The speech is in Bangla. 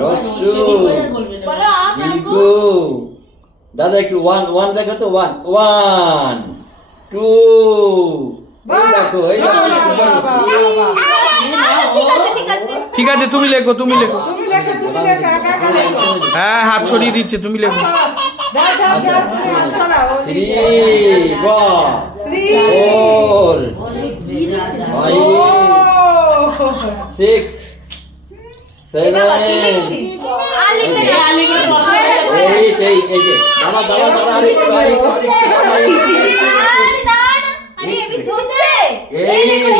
রস্যু দীর্ঘ দাদা একটু ওয়ান ওয়ান দেখো তো ওয়ান ওয়ান টু দেখো এই ঠিক আছে তুমি লেখো হ্যাঁ হাত সরিয়ে দিচ্ছে তুমি লেখো three four five six seven eight দাঁড়া দাঁড়া দাঁড়া এই